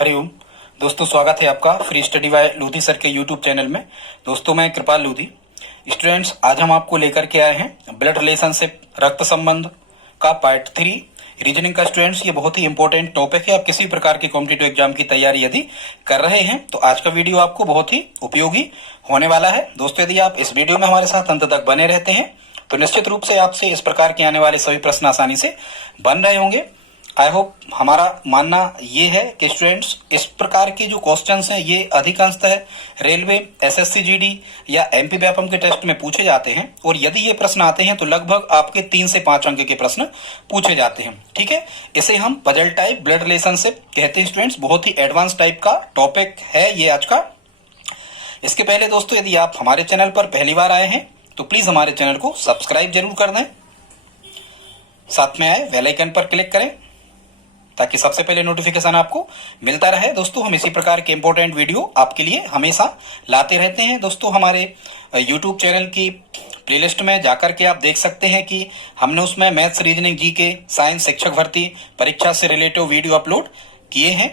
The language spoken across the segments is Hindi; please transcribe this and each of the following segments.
हरिओम दोस्तों, स्वागत है आपका free study bye Lodhi sir के यूट्यूब चैनल में। दोस्तों, मैं कृपाल लोधी। स्टूडेंट्स, आज हम आपको लेकर के आए हैं ब्लड रिलेशनशिप, रक्त संबंध का पार्ट 3 रीजनिंग का। स्टूडेंट्स, ये बहुत ही इंपॉर्टेंट टॉपिक है। आप किसी प्रकार की कॉम्पिटिटिव एग्जाम की तैयारी यदि कर रहे हैं तो आज का वीडियो आपको बहुत ही उपयोगी होने वाला है। दोस्तों, यदि आप इस वीडियो में हमारे साथ अंत तक बने रहते हैं तो निश्चित रूप से आपसे इस प्रकार के आने वाले सभी प्रश्न आसानी से बन रहे होंगे। आई होप हमारा मानना ये है कि स्टूडेंट्स, इस प्रकार के जो क्वेश्चंस हैं ये अधिकांशतः रेलवे, एसएससी जीडी या एमपी व्यापम के टेस्ट में पूछे जाते हैं, और यदि ये प्रश्न आते हैं तो लगभग आपके 3 से 5 अंक के प्रश्न पूछे जाते हैं। ठीक है, इसे हम पजल टाइप ब्लड रिलेशनशिप कहते हैं। स्टूडेंट्स, बहुत ही एडवांस टाइप का टॉपिक है ये आज का। इसके पहले दोस्तों, यदि आप हमारे चैनल पर पहली बार आए हैं तो प्लीज हमारे चैनल को सब्सक्राइब जरूर कर दें, साथ में आए बेल आइकन पर क्लिक करें ताकि सबसे पहले नोटिफिकेशन आपको मिलता रहे। दोस्तों, हम इसी प्रकार के इंपॉर्टेंट वीडियो आपके लिए हमेशा लाते रहते हैं। दोस्तों, हमारे यूट्यूब चैनल की प्लेलिस्ट में जाकर के आप देख सकते हैं कि हमने उसमें मैथ्स, रीजनिंग, जीके, साइंस, शिक्षक भर्ती परीक्षा से रिलेटिव वीडियो अपलोड किए हैं।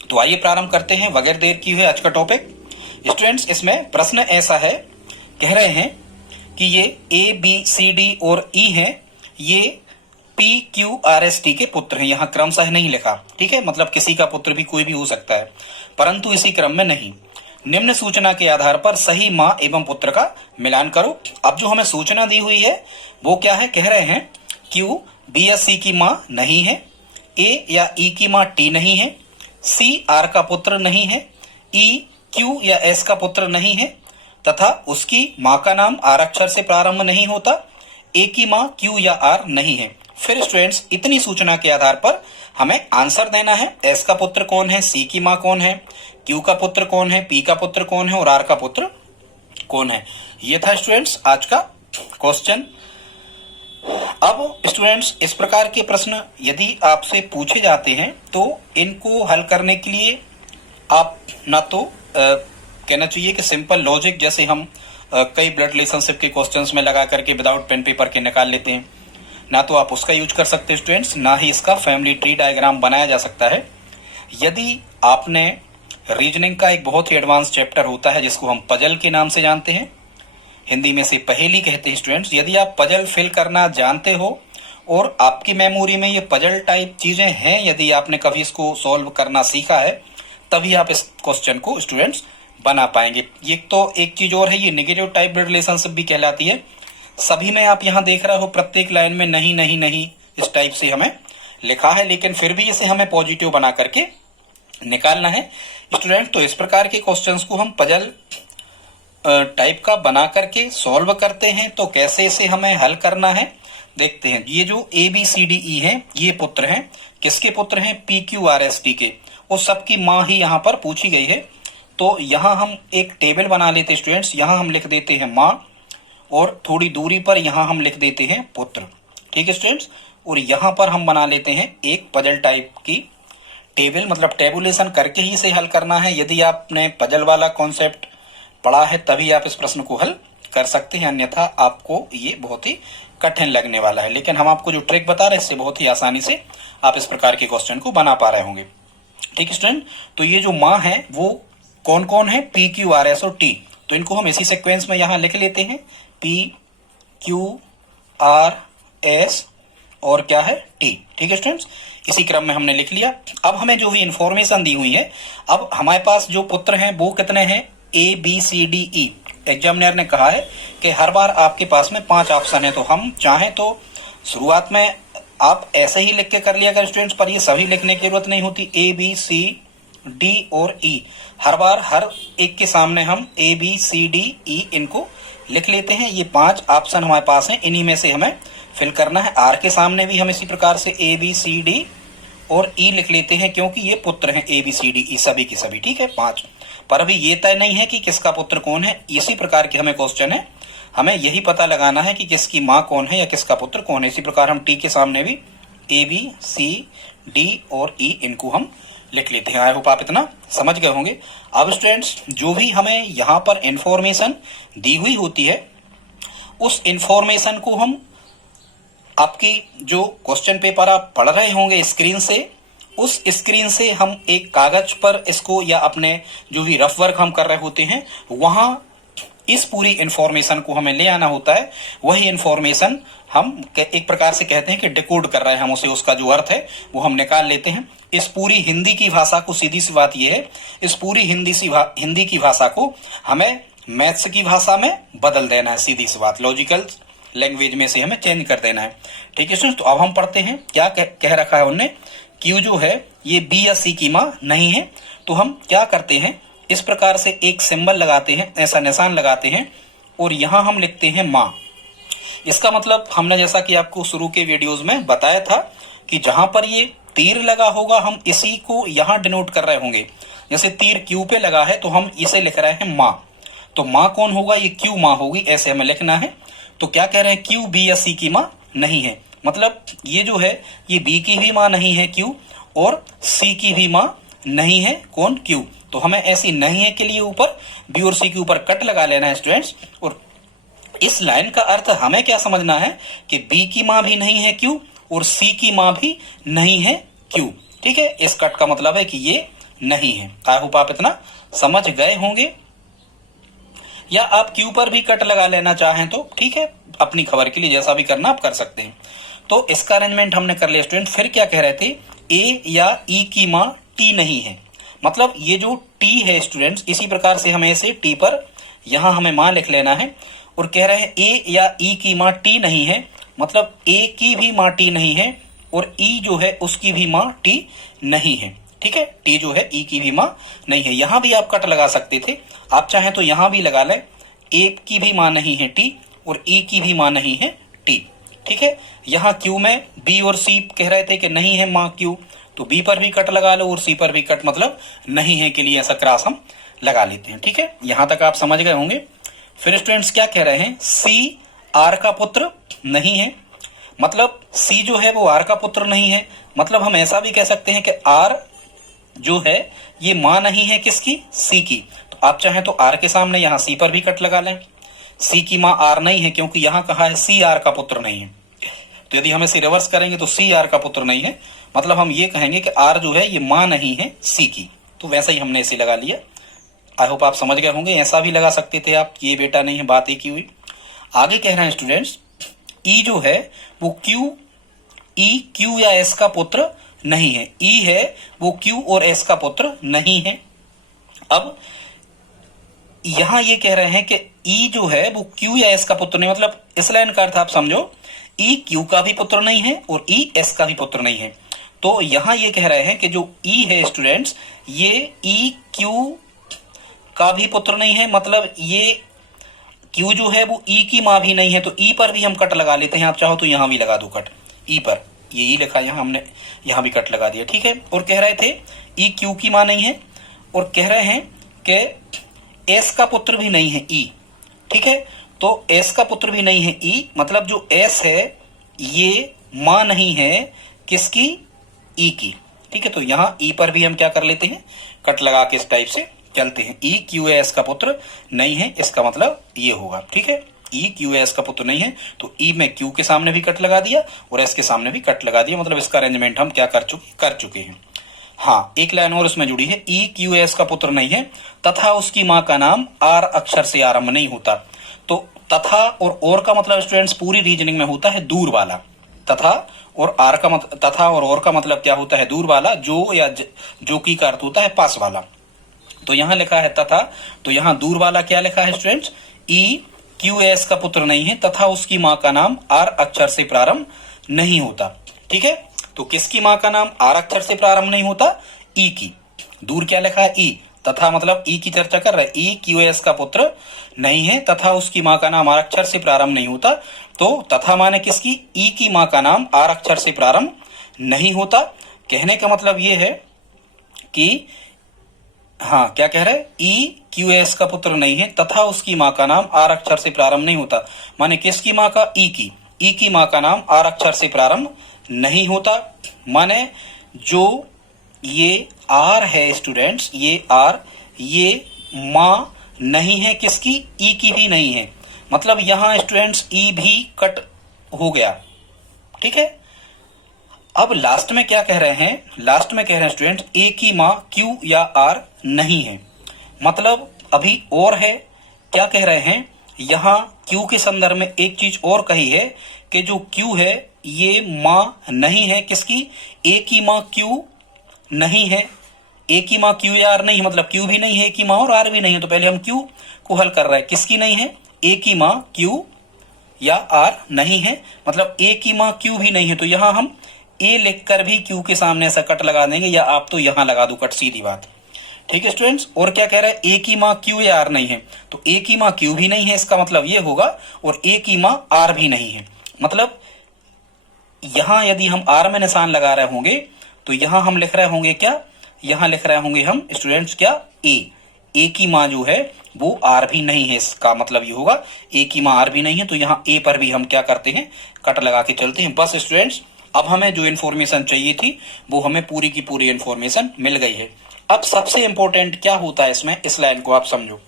तो आइए प्रारंभ करते हैं बगैर देर किए हुए आज का टॉपिक। स्टूडेंट्स, इसमें प्रश्न ऐसा है, कह रहे हैं कि ये ए, बी, सी, डी और ई हैं, ये P, Q, R, S, T के पुत्र हैं। यहाँ क्रमशः नहीं लिखा, ठीक है, मतलब किसी का पुत्र भी कोई भी हो सकता है, परंतु इसी क्रम में नहीं। निम्न सूचना के आधार पर सही माँ एवं पुत्र का मिलान करो। अब जो हमें सूचना दी हुई है वो क्या है, कह रहे हैं क्यू बी या सी की माँ नहीं है, ए या ई की माँ टी नहीं है, सी आर का पुत्र नहीं है, ई क्यू या एस का पुत्र नहीं है, तथा उसकी माँ का नाम आर अक्षर से प्रारंभ नहीं होता, ए की माँ क्यू या आर नहीं है। फिर स्टूडेंट्स, इतनी सूचना के आधार पर हमें आंसर देना है। एस का पुत्र कौन है, सी की माँ कौन है, क्यू का पुत्र कौन है, पी का पुत्र कौन है और आर का पुत्र कौन है। ये था स्टूडेंट्स आज का क्वेश्चन। अब स्टूडेंट्स, इस प्रकार के प्रश्न यदि आपसे पूछे जाते हैं तो इनको हल करने के लिए आप ना तो कहना चाहिए कि सिंपल लॉजिक जैसे हम कई ब्लड रिलेशनशिप के क्वेश्चंस में लगा करके विदाउट पेन पेपर के निकाल लेते हैं, ना तो आप उसका यूज कर सकते हैं स्टूडेंट्स, ना ही इसका फैमिली ट्री डायग्राम बनाया जा सकता है। यदि आपने रीजनिंग का एक बहुत ही एडवांस चैप्टर होता है जिसको हम पजल के नाम से जानते हैं, हिंदी में से पहेली कहते हैं स्टूडेंट्स, यदि आप पजल फिल करना जानते हो और आपकी मेमोरी में ये पजल टाइप चीजें हैं, यदि आपने कभी इसको सॉल्व करना सीखा है, तभी आप इस क्वेश्चन को स्टूडेंट्स बना पाएंगे। ये तो एक चीज और है, ये नेगेटिव टाइप ब्लड रिलेशनशिप भी कहलाती है। सभी में आप यहाँ देख रहे हो प्रत्येक लाइन में नहीं नहीं नहीं इस टाइप से हमें लिखा है, लेकिन फिर भी इसे हमें पॉजिटिव बना करके निकालना है स्टूडेंट। तो इस प्रकार के क्वेश्चंस को हम पजल टाइप का बना करके सॉल्व करते हैं। तो कैसे इसे हमें हल करना है देखते हैं। ये जो ए, बी, सी, डी, ई है, ये पुत्र हैं। किसके पुत्र हैं? P, Q, R, S, T के। वो सबकी माँ ही यहाँ पर पूछी गई है। तो यहाँ हम एक टेबल बना लेते हैं स्टूडेंट्स। यहाँ हम लिख देते हैं माँ और थोड़ी दूरी पर यहाँ हम लिख देते हैं पुत्र। ठीक है स्टूडेंट्स, और यहाँ पर हम बना लेते हैं एक पजल टाइप की टेबल, मतलब टेबुलेशन करके ही इसे हल करना है। यदि आपने पजल वाला कॉन्सेप्ट पढ़ा है तभी आप इस प्रश्न को हल कर सकते हैं, अन्यथा आपको ये बहुत ही कठिन लगने वाला है। लेकिन हम आपको जो ट्रिक बता रहे हैं इससे बहुत ही आसानी से आप इस प्रकार के क्वेश्चन को बना पा रहे होंगे। ठीक है स्टूडेंट, तो ये जो माँ है वो कौन कौन है? पी, क्यू, आर, एस और टी। तो इनको हम इसी सीक्वेंस में यहाँ लिख लेते हैं, पी, क्यू, आर, एस और क्या है? टी। ठीक है स्टूडेंट्स, इसी क्रम में हमने लिख लिया। अब हमें जो भी इंफॉर्मेशन दी हुई है, अब हमारे पास जो पुत्र हैं वो कितने हैं? ए, बी, सी, डी, ई। एग्जामिनर ने कहा है कि हर बार आपके पास में 5 ऑप्शन है, तो हम चाहें तो शुरुआत में आप ऐसे ही लिख के कर लिया कर स्टूडेंट्स, पर ये सभी लिखने की जरूरत नहीं होती। ए, बी, सी, डी और ई, हर बार हर एक के सामने हम ए, बी, सी, डी, ई इनको लिख लेते हैं। ये 5 ऑप्शन हमारे पास हैं, इन्हीं में से हमें फिल करना है। आर के सामने भी हम इसी प्रकार से ए, बी, सी, डी और ई लिख लेते हैं, क्योंकि ये पुत्र हैं ए, बी, सी, डी, ई सभी की सभी। ठीक है, 5। पर अभी ये तय नहीं है कि किसका पुत्र कौन है। इसी प्रकार के हमें क्वेश्चन है, हमें यही पता लगाना है कि किसकी माँ कौन है या किसका पुत्र कौन है। इसी प्रकार हम टी के सामने भी ए, बी, सी, डी और ई इनको हम लिख लेते हैं। आई होप आप इतना समझ गए होंगे। अब स्टूडेंट्स, जो भी हमें यहाँ पर इंफॉर्मेशन दी हुई होती है उस इंफॉर्मेशन को हम आपकी जो क्वेश्चन पेपर आप पढ़ रहे होंगे स्क्रीन से, उस स्क्रीन से हम एक कागज पर इसको या अपने जो भी रफ वर्क हम कर रहे होते हैं वहां इस पूरी इंफॉर्मेशन को हमें ले आना होता है। वही इंफॉर्मेशन हम एक प्रकार से कहते हैं कि डिकोड कर रहे हैं हम उसे, उसका जो अर्थ है वो हम निकाल लेते हैं। इस पूरी हिंदी की भाषा को, सीधी सी बात यह है, इस पूरी हिंदी की भाषा को हमें मैथ्स की भाषा में बदल देना है। सीधी सी बात, लॉजिकल लैंग्वेज में से हमें चेंज कर देना है। ठीक है स्टूडेंट्स, तो अब हम पढ़ते हैं क्या कह रखा है उन्होंने। क्यू जो है ये बी या सी की माँ नहीं है। तो हम क्या करते हैं, इस प्रकार से एक सिंबल लगाते हैं, ऐसा निशान लगाते हैं और यहां हम लिखते हैं माँ। इसका मतलब हमने जैसा कि आपको शुरू के वीडियोस में बताया था कि जहां पर ये तीर लगा होगा हम इसी को यहां डिनोट कर रहे होंगे। जैसे तीर क्यू पे लगा है तो हम इसे लिख रहे हैं माँ। तो माँ कौन होगा, ये क्यू माँ होगी, ऐसे हमें लिखना है। तो क्या कह रहे हैं, क्यू बी या सी की माँ नहीं है। मतलब ये जो है ये बी की भी माँ नहीं है क्यू, और सी की भी माँ नहीं है कौन, क्यू। तो हमें ऐसी नहीं है के लिए ऊपर बी और सी के ऊपर कट लगा लेना है स्टूडेंट्स। और इस लाइन का अर्थ हमें क्या समझना है कि बी की माँ भी नहीं है क्यू और सी की माँ भी नहीं है क्यू। ठीक है, इस कट का मतलब है कि ये नहीं है। आई होप आप इतना समझ गए होंगे। या आप क्यू पर भी कट लगा लेना चाहें तो ठीक है, अपनी खबर के लिए जैसा भी करना आप कर सकते हैं। तो इसका अरेंजमेंट हमने कर लिया स्टूडेंट। फिर क्या कह रहे थे, ए या ई की माँ टी नहीं है। मतलब ये जो टी है स्टूडेंट्स, इसी प्रकार से हमें इसे टी पर यहां हमें माँ लिख लेना है। और कह रहे हैं ए या ई की माँ टी नहीं है, मतलब ए की भी माँ टी नहीं है और ई जो है उसकी भी माँ टी नहीं है। ठीक है, टी जो है ई की भी माँ नहीं है। यहां भी आप कट लगा सकते थे, आप चाहें तो यहां भी लगा लें। ए की भी माँ नहीं है टी और ई की भी माँ नहीं है टी। ठीक है, यहां क्यू में बी और सी कह रहे थे कि नहीं है माँ क्यू, तो बी पर भी कट लगा लो और सी पर भी कट, मतलब नहीं है के लिए ऐसा क्रॉस हम लगा लेते हैं। ठीक है, यहां तक आप समझ गए होंगे। फिर स्टूडेंट्स क्या कह रहे हैं, सी आर का पुत्र नहीं है। मतलब सी जो है वो आर का पुत्र नहीं है। मतलब हम ऐसा भी कह सकते हैं कि आर जो है ये माँ नहीं है किसकी, सी की। तो आप चाहें तो आर के सामने यहाँ सी पर भी कट लगा लें। सी की माँ आर नहीं है क्योंकि यहाँ कहा है सी आर का पुत्र नहीं है। तो यदि हम इसे रिवर्स करेंगे तो सी आर का पुत्र नहीं है, मतलब हम ये कहेंगे कि आर जो है ये माँ नहीं है सी की। तो वैसा ही हमने इसे लगा लिया। आई होप आप समझ गए होंगे। ऐसा भी लगा सकते थे आप, ये बेटा नहीं है, बात एक ही हुई। आगे कह रहे हैं स्टूडेंट्स, ई जो है वो क्यू या एस का पुत्र नहीं है। ई है वो क्यू और एस का पुत्र नहीं है। अब यहां ये कह रहे हैं कि ई जो है वो क्यू या एस का पुत्र नहीं, मतलब इस लाइन का अर्थ आप समझो, ई क्यू का भी पुत्र नहीं है और ई एस का भी पुत्र नहीं है। तो यहां ये कह रहे हैं कि जो ई है स्टूडेंट्स, ये ई क्यू का भी पुत्र नहीं है। मतलब ये क्यू जो है वो ई की माँ भी नहीं है। तो ई पर भी हम कट लगा लेते हैं, आप चाहो तो यहां भी लगा दो कट ई पर। ये ई लिखा, यहां हमने यहां भी कट लगा दिया। ठीक है, और कह रहे थे ई क्यू की माँ नहीं है और कह रहे हैं कि एस का पुत्र भी नहीं है ई। ठीक है, तो एस का पुत्र भी नहीं है ई, मतलब जो एस है ये माँ नहीं है किसकी, ई की। ठीक है, तो यहाँ ई पर भी हम क्या कर लेते हैं, कट लगा के इस टाइप से चलते हैं। ई क्यू एस का पुत्र नहीं है, इसका मतलब ये होगा। ठीक है, ई क्यू एस का पुत्र नहीं है, तो ई में क्यू के सामने भी कट लगा दिया और एस के सामने भी कट लगा दिया। मतलब इसका अरेंजमेंट हम क्या कर चुके हैं। हाँ, एक लाइन और उसमें जुड़ी है, ई क्यू एस का पुत्र नहीं है तथा उसकी माँ का नाम आर अक्षर से आरंभ नहीं होता। तो तथा और का मतलब स्टूडेंट्स पूरी रीजनिंग में होता है दूर वाला। तथा और आर का मतलब, तथा और का मतलब क्या होता है, दूर वाला। जो या जो की का अर्थ होता है पास वाला। तो यहां लिखा है तथा, तो यहां दूर वाला क्या लिखा है स्टूडेंट्स, ई क्यू एस का पुत्र नहीं है तथा उसकी माँ का नाम आर अक्षर से प्रारंभ नहीं होता। ठीक है, तो किसकी माँ का नाम आर अक्षर से प्रारंभ नहीं होता, ई की। दूर क्या लिखा है, ई। तथा मतलब ई की चर्चा कर रहा है, ई क्यू एस का पुत्र नहीं है तथा उसकी माँ का नाम आर अक्षर से प्रारंभ नहीं होता। तो तथा माने किसकी, ई की माँ का नाम आर अक्षर से प्रारंभ नहीं होता। कहने का मतलब ये है कि हाँ, क्या कह रहे हैं, ई क्यू एस का पुत्र नहीं है तथा उसकी माँ का नाम आर अक्षर से प्रारंभ नहीं होता। माने किसकी माँ का, ई की माँ का नाम आर अक्षर से प्रारंभ नहीं होता। माने जो ये आर है स्टूडेंट्स, ये आर ये माँ नहीं है किसकी, ई की भी नहीं है। मतलब यहां स्टूडेंट्स ई भी कट हो गया। ठीक है, अब लास्ट में क्या कह रहे हैं, लास्ट में कह रहे हैं स्टूडेंट ए की माँ क्यू या आर नहीं है। मतलब अभी और है, क्या कह रहे हैं, यहाँ क्यू के संदर्भ में एक चीज और कही है कि जो क्यू है ये माँ नहीं है किसकी, ए की माँ क्यू नहीं है। ए की माँ क्यू या आर नहीं, मतलब क्यू भी नहीं है ए की माँ और आर भी नहीं है। तो पहले हम क्यू को हल कर रहे हैं, किसकी नहीं है, ए की माँ क्यू या आर नहीं है, मतलब ए की माँ क्यू भी नहीं है। तो यहां हम ए लिखकर भी क्यू के सामने ऐसा कट लगा देंगे, या आप तो यहां लगा दो कट, सीधी बात। ठीक है स्टूडेंट्स, और क्या कह रहा है, ए की माँ क्यू या आर नहीं है, तो ए की माँ क्यू भी नहीं है, इसका मतलब ये होगा, और ए की माँ आर भी नहीं है। मतलब यहां यदि हम आर में निशान लगा रहे होंगे तो यहां हम लिख रहे होंगे क्या, यहां लिख रहे होंगे हम स्टूडेंट्स क्या, ए की माँ जो है वो आर भी नहीं है, इसका मतलब ये होगा ए की माँ आर भी नहीं है। तो यहाँ ए पर भी हम क्या करते हैं, कट लगा के चलते हैं। बस स्टूडेंट्स, अब हमें जो इन्फॉर्मेशन चाहिए थी वो हमें पूरी की पूरी इन्फॉर्मेशन मिल गई है। अब सबसे इंपॉर्टेंट क्या होता है इसमें, इस लाइन को आप समझो।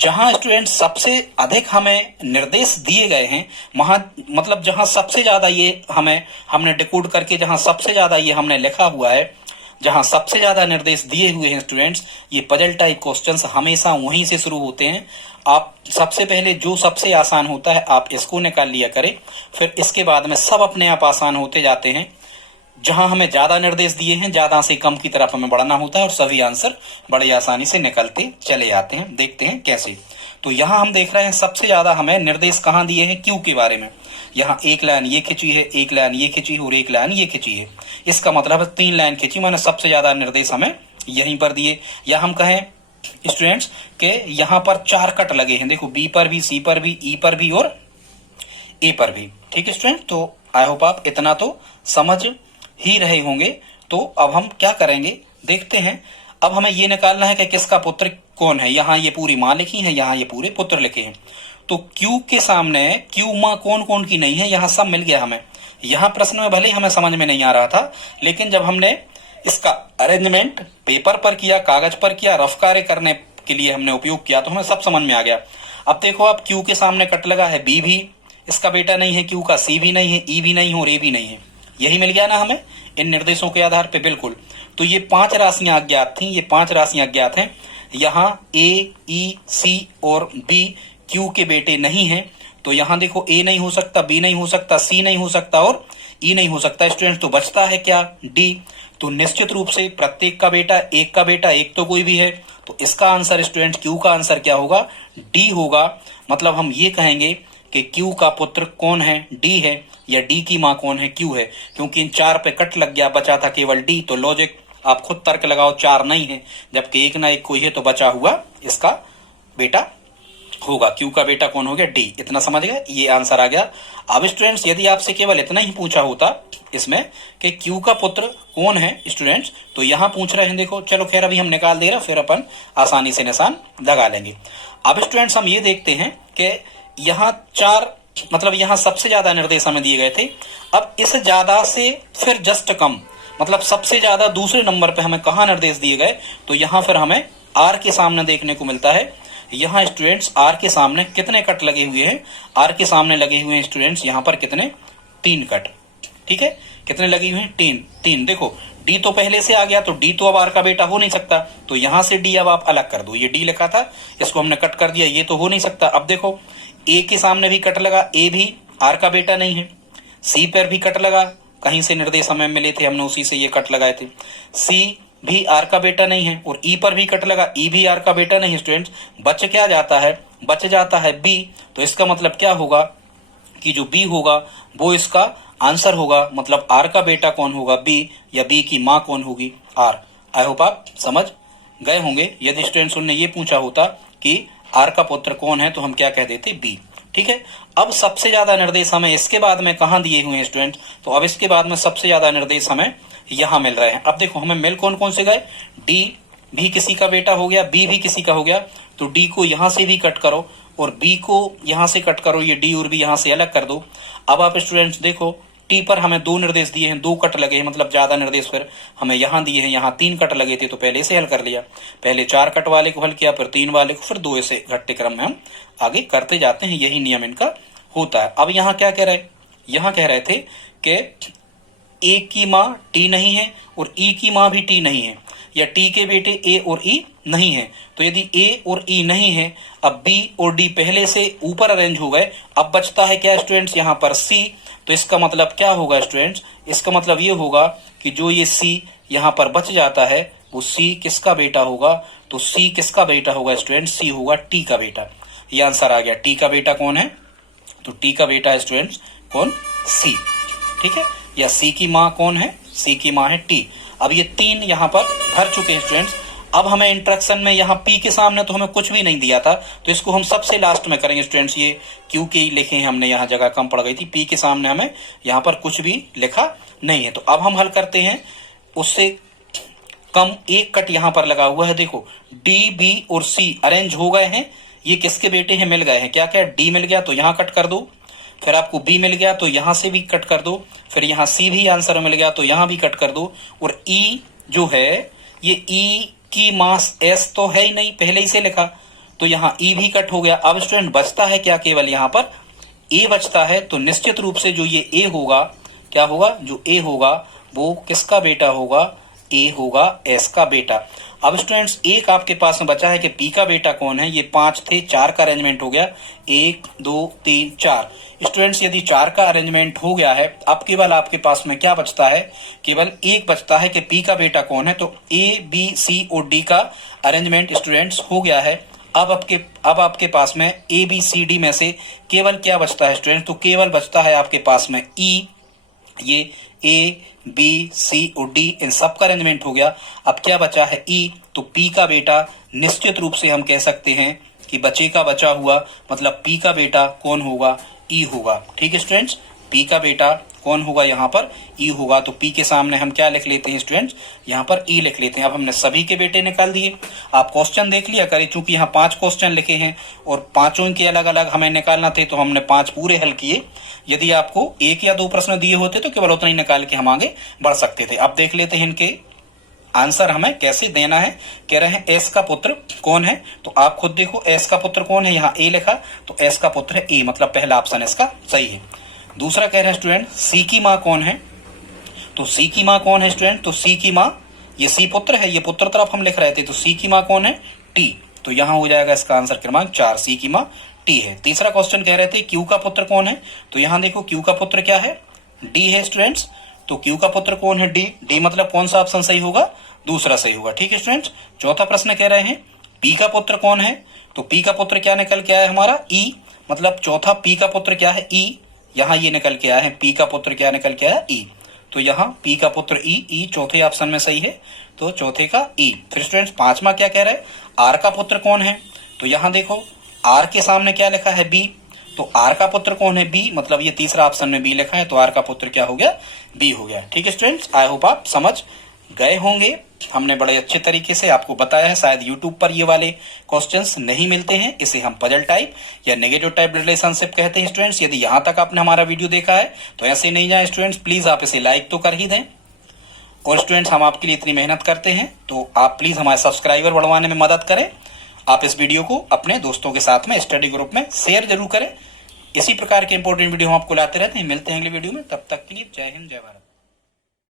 जहां स्टूडेंट सबसे अधिक हमें निर्देश दिए गए हैं, वहां मतलब जहां सबसे ज्यादा ये हमने डिकोड करके जहां सबसे ज्यादा ये हमने लिखा हुआ है, जहां सबसे ज्यादा निर्देश दिए हुए हैं स्टूडेंट्स, ये पजल टाइप क्वेश्चंस हमेशा वहीं से शुरू होते हैं। आप सबसे पहले जो सबसे आसान होता है आप इसको निकाल लिया करें, फिर इसके बाद में सब अपने आप आसान होते जाते हैं। जहां हमें ज्यादा निर्देश दिए हैं, ज्यादा से कम की तरफ हमें बढ़ना होता है, और सभी आंसर बड़े आसानी से निकलते चले जाते हैं। देखते हैं कैसे। तो यहाँ हम देख रहे हैं सबसे ज्यादा हमें निर्देश कहाँ दिए हैं, क्यू के बारे में। यहाँ एक लाइन ये खिंची है, एक लाइन ये खिंची है और एक लाइन ये खिंची है। इसका मतलब है 3 लाइन खिंची, मैंने सबसे ज्यादा निर्देश हमें यहीं पर दिए। या हम कहें स्टूडेंट्स के यहाँ पर 4 कट लगे हैं, देखो बी पर भी, सी पर भी, ई पर भी और ए पर भी। ठीक है स्टूडेंट, तो आई होप आप इतना तो समझ ही रहे होंगे। तो अब हम क्या करेंगे देखते हैं। अब हमें ये निकालना है कि किसका पुत्र कौन है। यहाँ ये पूरी माँ लिखी है, यहाँ ये पूरे पुत्र लिखे हैं। तो क्यू के सामने क्यू माँ कौन कौन की नहीं है, यहाँ सब मिल गया हमें। यहाँ प्रश्न में भले ही हमें समझ में नहीं आ रहा था, लेकिन जब हमने इसका अरेंजमेंट पेपर पर किया, कागज पर किया, रफ कार्य करने के लिए हमने उपयोग किया, तो हमें सब समझ में आ गया। अब देखो, आप क्यू के सामने कट लगा है, बी भी इसका बेटा नहीं है क्यू का, सी भी नहीं है, ई भी नहीं है और ए भी नहीं है। यही मिल गया ना हमें इन निर्देशों के आधार पे, बिल्कुल। तो ये 5 राशियां अज्ञात थी, ये 5 राशियां अज्ञात हैं। यहाँ ए, ई, सी और बी क्यू के बेटे नहीं हैं। तो यहाँ देखो ए नहीं हो सकता, बी नहीं हो सकता, सी नहीं हो सकता और ई नहीं हो सकता स्टूडेंट। तो बचता है क्या, डी। तो निश्चित रूप से प्रत्येक का बेटा, एक तो कोई भी है। तो इसका आंसर स्टूडेंट क्यू का आंसर क्या होगा, डी होगा। मतलब हम ये कहेंगे कि क्यू का पुत्र कौन है, डी है, या डी की माँ कौन है, क्यू है। क्योंकि इन 4 पे कट लग गया, बचा था केवल डी। तो लॉजिक आप खुद तर्क लगाओ, 4 नहीं है, जबकि एक ना एक कोई है, तो बचा हुआ इसका बेटा होगा। क्यू का बेटा कौन हो गया, डी। इतना समझ गए, ये आंसर आ गया। अब स्टूडेंट्स, यदि आपसे केवल इतना ही पूछा होता इसमें कि क्यू का पुत्र कौन है स्टूडेंट्स, तो यहाँ पूछ रहे हैं, देखो चलो खैर अभी हम निकाल दे रहे, फिर अपन आसानी से निशान लगा लेंगे। अब स्टूडेंट्स हम ये देखते हैं कि यहाँ 4 मतलब यहाँ सबसे ज्यादा निर्देश हमें दिए गए थे। अब इस ज्यादा से फिर जस्ट कम, मतलब सबसे ज्यादा दूसरे नंबर पे हमें कहाँ निर्देश दिए गए, तो यहाँ फिर हमें आर के सामने देखने को मिलता है। यहाँ स्टूडेंट्स आर के सामने कितने कट लगे हुए हैं, आर के सामने लगे हुए हैं स्टूडेंट्स यहाँ पर कितने, 3 कट। ठीक है, कितने लगे हुए हैं, 3। देखो डी तो पहले से आ गया, तो डी तो अब आर का बेटा हो नहीं सकता। तो यहां से डी अब आप अलग कर दो, ये डी लिखा था इसको हमने कट कर दिया, ये तो हो नहीं सकता। अब देखो ए के सामने भी कट लगा, ए भी आर का बेटा नहीं है। सी पर भी कट लगा, कहीं से निर्देश हमें मिले थे, हमने उसी से ये कट लगाए थे। सी भी आर का बेटा नहीं है, और ई पर भी कट लगा, ई भी आर का बेटा नहीं है स्टूडेंट्स। बच क्या जाता है, बच जाता है बी। तो इसका मतलब क्या होगा कि जो बी होगा वो इसका आंसर होगा। मतलब आर का बेटा कौन होगा, बी, या बी की माँ कौन होगी, आर। आई होप आप समझ गए होंगे। यदि स्टूडेंट्स ने ये पूछा होता कि आर का पुत्र कौन है, तो हम क्या कह देते, बी। ठीक है, अब सबसे ज्यादा निर्देश हमें इसके बाद में कहाँ दिए हुए हैं स्टूडेंट, तो अब इसके बाद में सबसे ज्यादा निर्देश हमें यहाँ मिल रहे हैं। अब देखो हमें मिल कौन कौन से गए, डी भी किसी का बेटा हो गया, बी भी किसी का हो गया। तो डी को यहां से भी कट करो और बी को यहां से कट करो, ये डी और बी यहां से अलग कर दो। अब आप स्टूडेंट्स देखो, टी पर हमें 2 निर्देश दिए हैं, 2 कट लगे हैं, मतलब ज्यादा निर्देश फिर हमें यहाँ दिए हैं। यहाँ 3 कट लगे थे, तो पहले से हल कर लिया। पहले 4 कट वाले को हल किया, फिर 3 वाले को, फिर 2 ऐसे घटते क्रम में हम आगे करते जाते हैं। यही नियम इनका होता है। अब यहाँ क्या कह रहे, यहाँ कह रहे थे कि ए की माँ टी नहीं है और ई की माँ भी टी नहीं है, या टी के बेटे ए और ई नहीं है। तो यदि ए और ई नहीं है, अब बी और डी पहले से ऊपर अरेंज हो गए, अब बचता है क्या स्टूडेंट्स यहाँ पर सी। तो इसका मतलब क्या होगा स्टूडेंट्स, इसका मतलब ये होगा कि जो ये सी यहाँ पर बच जाता है वो सी किसका बेटा होगा, तो सी किसका बेटा होगा स्टूडेंट्स, सी होगा टी का बेटा। ये आंसर आ गया। टी का बेटा कौन है, तो टी का बेटा है स्टूडेंट्स कौन, सी। ठीक है, या सी की माँ कौन है, सी की माँ है टी। अब ये तीन यहाँ पर भर चुके हैं स्टूडेंट्स। अब हमें इंट्रैक्शन में यहाँ पी के सामने तो हमें कुछ भी नहीं दिया था, तो इसको हम सबसे लास्ट में करेंगे स्टूडेंट्स। ये क्यू के लिखे हैं हमने, यहाँ जगह कम पड़ गई थी, पी के सामने हमें यहाँ पर कुछ भी लिखा नहीं है। तो अब हम हल करते हैं, उससे कम एक कट यहाँ पर लगा हुआ है। देखो डी बी और सी अरेंज हो गए हैं, ये किसके बेटे हैं, मिल गए हैं। क्या क्या, डी मिल गया तो यहाँ कट कर दो, फिर आपको बी मिल गया तो यहां से भी कट कर दो, फिर यहाँ सी भी आंसर मिल गया तो यहां भी कट कर दो, और ई जो है ये ई की मास एस तो है ही नहीं, पहले ही से लिखा, तो यहाँ ई भी कट हो गया। अब स्टूडेंट बचता है क्या, केवल यहाँ पर ए बचता है। तो निश्चित रूप से जो ये ए होगा, क्या होगा, जो ए होगा वो किसका बेटा होगा, ए होगा एस का बेटा। अब स्टूडेंट्स एक आपके पास में बचा है कि पी का बेटा कौन है। ये 5 थे, 4 का अरेंजमेंट हो गया, 1 2 3 4। स्टूडेंट्स यदि 4 का अरेंजमेंट हो गया है, अब केवल आपके पास में क्या बचता है, केवल एक बचता है कि पी का बेटा कौन है। तो ए बी सी और डी का अरेंजमेंट स्टूडेंट्स हो गया है। अब आपके पास में ए बी सी डी में से केवल क्या बचता है स्टूडेंट, तो केवल बचता है आपके पास में ई। ये ए बी सी और डी इन सब का अरेंजमेंट हो गया। अब क्या बचा है, ई। तो पी का बेटा निश्चित रूप से हम कह सकते हैं कि बचे का बचा हुआ, मतलब पी का बेटा कौन होगा, ई होगा। ठीक है स्टूडेंट्स, पी का बेटा कौन होगा, यहाँ पर ई होगा। तो पी के सामने हम क्या लिख लेते हैं स्टूडेंट्स, यहाँ पर ई लिख लेते हैं। अब हमने सभी के बेटे निकाल दिए। आप क्वेश्चन देख लिया करें, चूंकि यहाँ 5 क्वेश्चन लिखे हैं और पांचों के अलग अलग हमें निकालना थे, तो हमने 5 पूरे हल किए। यदि आपको 1 या 2 प्रश्न दिए होते तो केवल उतना ही निकाल के हम आगे बढ़ सकते थे। अब देख लेते हैं इनके आंसर हमें कैसे देना है। कह रहे हैं एस का पुत्र कौन है, तो आप खुद देखो एस का पुत्र कौन है, यहाँ ए लिखा तो एस का पुत्र है ए, मतलब पहला ऑप्शन इसका सही है। दूसरा कह रहे हैं स्टूडेंट सी की माँ कौन है, तो सी की माँ कौन है स्टूडेंट, तो सी की माँ, ये सी पुत्र है, ये पुत्र तरफ हम लिख रहे थे, तो सी की माँ कौन है, टी। तो यहाँ हो जाएगा इसका आंसर क्रमांक 4, सी की माँ टी है। तीसरा क्वेश्चन कह रहे थे क्यू का पुत्र कौन है, तो यहाँ देखो क्यू का पुत्र क्या है, डी है स्टूडेंट्स। तो क्यू का पुत्र कौन है, डी। डी मतलब कौन सा ऑप्शन सही होगा, दूसरा सही होगा। ठीक है स्टूडेंट्स। चौथा प्रश्न कह रहे हैं पी का पुत्र कौन है, तो पी का पुत्र क्या निकल के आया हमारा, ई। मतलब चौथा पी का पुत्र क्या है, ई। यहाँ ये निकल के आया है पी का पुत्र क्या निकल के आया, ई। तो यहाँ पी का पुत्र ई, ई चौथे ऑप्शन में सही है, तो चौथे का ई। फिर स्टूडेंट्स पांचवा क्या कह रहे हैं, आर का पुत्र कौन है, तो यहाँ देखो आर के सामने क्या लिखा है, बी। तो आर का पुत्र कौन है, बी। मतलब ये तीसरा ऑप्शन में बी लिखा है, तो आर का पुत्र क्या हो गया, बी हो गया। ठीक है स्टूडेंट्स, आई होप आप समझ गए होंगे। हमने बड़े अच्छे तरीके से आपको बताया है। शायद यूट्यूब पर ये वाले क्वेश्चंस नहीं मिलते हैं, इसे हम पजल टाइप या नेगेटिव टाइप रिलेशनशिप कहते हैं स्टूडेंट्स। यदि यहाँ तक आपने हमारा वीडियो देखा है तो ऐसे नहीं जाए स्टूडेंट्स, प्लीज आप इसे लाइक तो कर ही दें। और स्टूडेंट्स हम आपके लिए इतनी मेहनत करते हैं, तो आप प्लीज हमारे सब्सक्राइबर बढ़वाने में मदद करें। आप इस वीडियो को अपने दोस्तों के साथ में स्टडी ग्रुप में शेयर जरूर करें। इसी प्रकार के इंपॉर्टेंट वीडियो हम आपको लाते रहते हैं। मिलते हैं अगले वीडियो में, तब तक के लिए जय हिंद जय भारत।